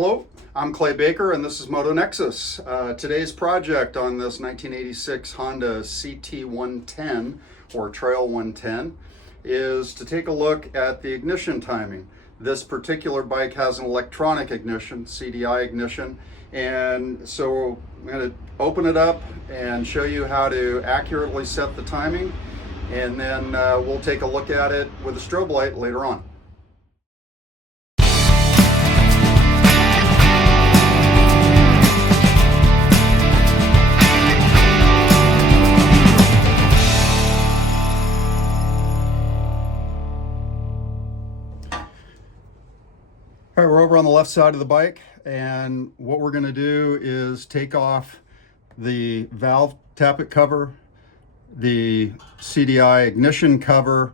Hello, I'm Clay Baker and this is Motonexus. Today's project on this 1986 Honda CT110 or Trail 110 is to take a look at the ignition timing. This particular bike has an electronic ignition, CDI ignition, and so I'm going to open it up and show you how to accurately set the timing, and then we'll take a look at it with a strobe light later on. All right, we're over on the left side of the bike, and what we're going to do is take off the valve tappet cover, the CDI ignition cover.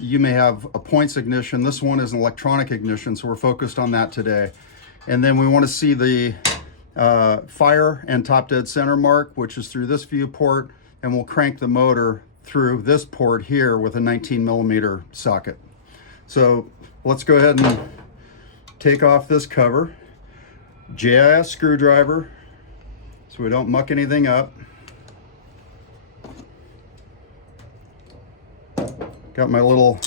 You may have a points ignition. This one is an electronic ignition, so we're focused on that today. And then we want to see the fire and top dead center mark, which is through this viewport, and we'll crank the motor through this port here with a 19mm socket. So let's go ahead and take off this cover. JIS screwdriver so we don't muck anything up. Got my little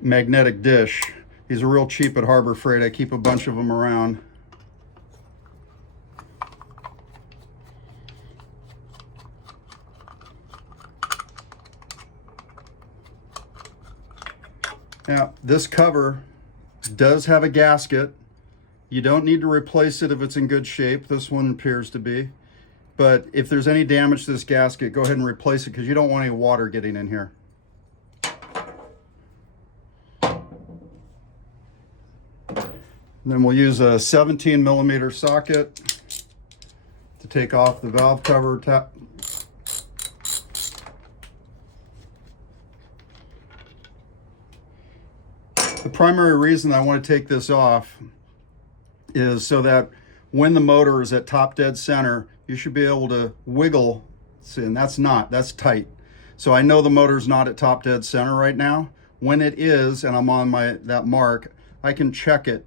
magnetic dish. These are real cheap at Harbor Freight. I keep a bunch of them around. Now, this cover does have a gasket. You don't need to replace it if it's in good shape. This one appears to be. But if there's any damage to this gasket, go ahead and replace it because you don't want any water getting in here. And then we'll use a 17mm socket to take off the valve cover tap. The primary reason I want to take this off is so that when the motor is at top dead center, you should be able to wiggle. See, and that's tight. So I know the motor's not at top dead center right now. When it is, and I'm on that mark, I can check it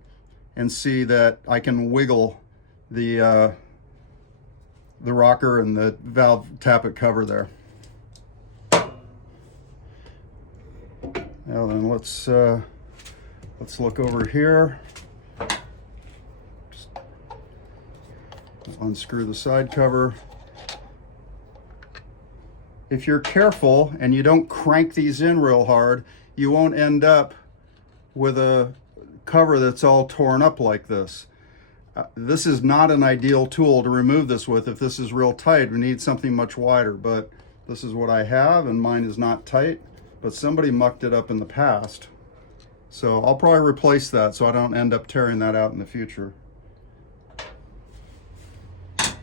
and see that I can wiggle the rocker and the valve tappet cover there. Now then, let's look over here. Just unscrew the side cover. If you're careful and you don't crank these in real hard, you won't end up with a cover that's all torn up like this. This is not an ideal tool to remove this with. If this is real tight, we need something much wider, but this is what I have, and mine is not tight, but somebody mucked it up in the past. So I'll probably replace that so I don't end up tearing that out in the future. All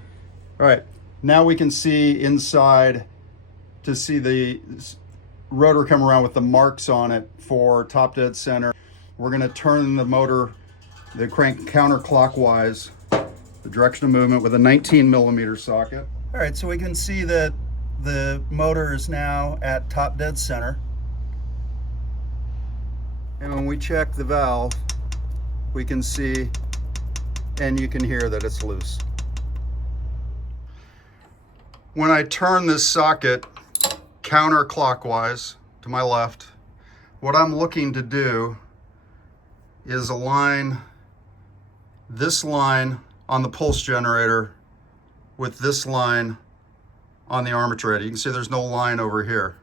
right, now we can see inside to see the rotor come around with the marks on it for top dead center. We're going to turn the motor, the crank counterclockwise, the direction of movement with a 19mm socket. All right, so we can see that the motor is now at top dead center. And when we check the valve, we can see and you can hear that it's loose. When I turn this socket counterclockwise to my left, what I'm looking to do is align this line on the pulse generator with this line on the armature head. You can see there's no line over here,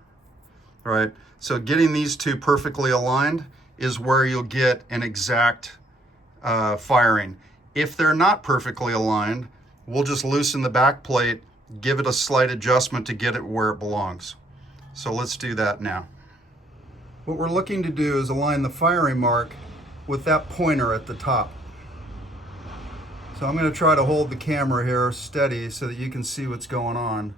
right? So getting these two perfectly aligned is where you'll get an exact firing. If they're not perfectly aligned, we'll just loosen the back plate, give it a slight adjustment to get it where it belongs. So let's do that now. What we're looking to do is align the firing mark with that pointer at the top. So I'm going to try to hold the camera here steady so that you can see what's going on.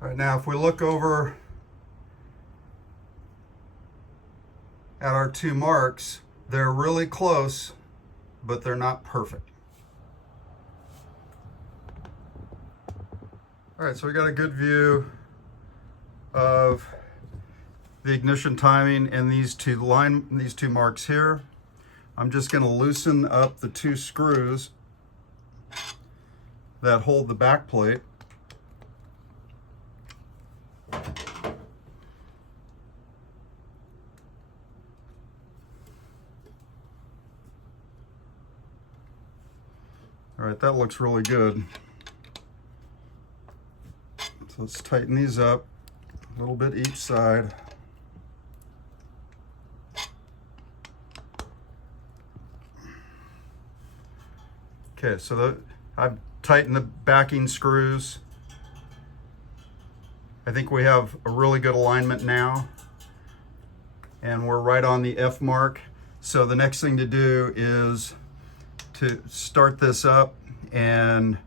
All right, now if we look over at our two marks, they're really close, but they're not perfect. All right, so we got a good view of the ignition timing and these two marks here. I'm just going to loosen up the 2 screws that hold the back plate. All right, that looks really good. So let's tighten these up a little bit each side. Okay, so I've tightened the backing screws. I think we have a really good alignment now, and we're right on the F mark. So the next thing to do is to start this up and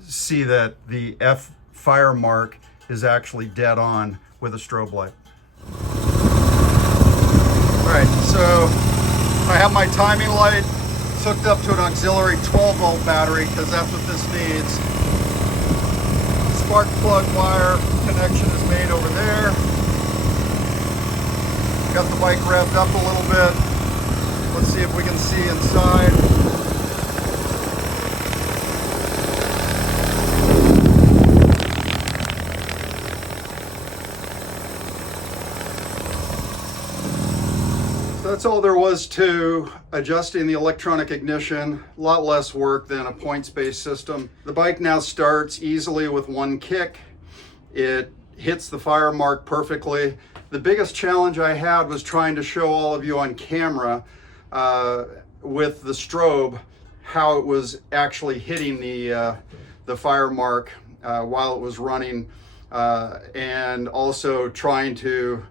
see that the F fire mark is actually dead on with a strobe light. All right, so I have my timing light hooked up to an auxiliary 12-volt battery because that's what this needs. Spark plug wire connection is made over there. Got the bike revved up a little bit. Let's see if we can see inside. So that's all there was to adjusting the electronic ignition. A lot less work than a points-based system. The bike now starts easily with 1 kick. It hits the fire mark perfectly. The biggest challenge I had was trying to show all of you on camera with the strobe how it was actually hitting the fire mark while it was running, and also trying to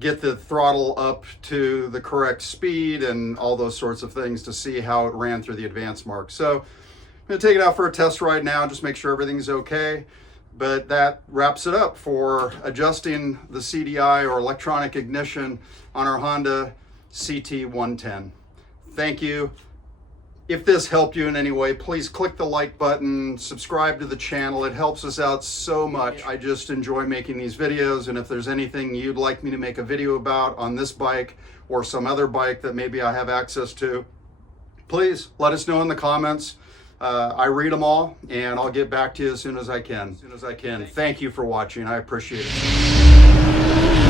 get the throttle up to the correct speed and all those sorts of things to see how it ran through the advance mark. So I'm gonna take it out for a test right now, just make sure everything's okay. But that wraps it up for adjusting the CDI or electronic ignition on our Honda CT110. Thank you. If this helped you in any way, please click the like button, subscribe to the channel. It helps us out so much. I just enjoy making these videos, and if there's anything you'd like me to make a video about on this bike or some other bike that maybe I have access to, please let us know in the comments. I read them all, and I'll get back to you as soon as I can. Thank you for watching. I appreciate it.